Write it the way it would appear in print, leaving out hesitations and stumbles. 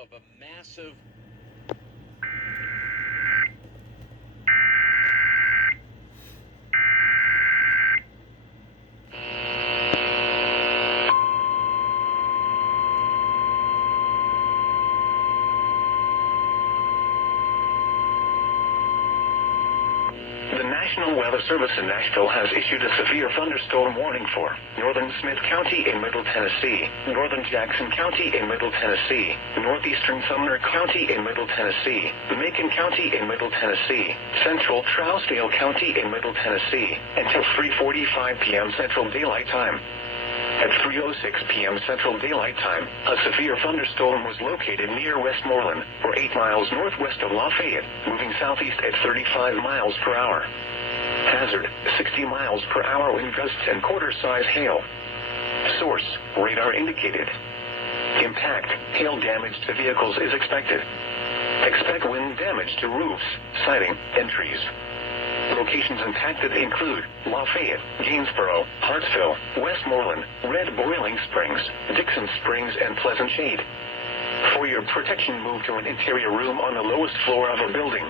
of a massive The National Weather Service in Nashville has issued a severe thunderstorm warning for northern Smith County in Middle Tennessee, northern Jackson County in Middle Tennessee, northeastern Sumner County in Middle Tennessee, Macon County in Middle Tennessee, central Trousdale County in Middle Tennessee, until 3:45 p.m. Central Daylight Time. At 3:06 p.m. Central Daylight Time, a severe thunderstorm was located near Westmoreland, or 8 miles northwest of Lafayette, moving southeast at 35 miles per hour. Hazard, 60 miles per hour wind gusts and quarter-size hail. Source, radar indicated. Impact, hail damage to vehicles is expected. Expect wind damage to roofs, siding, and trees. Locations impacted include Lafayette, Gainsboro, Hartsville, Westmoreland, Red Boiling Springs, Dixon Springs, and Pleasant Shade. For your protection, move to an interior room on the lowest floor of a building.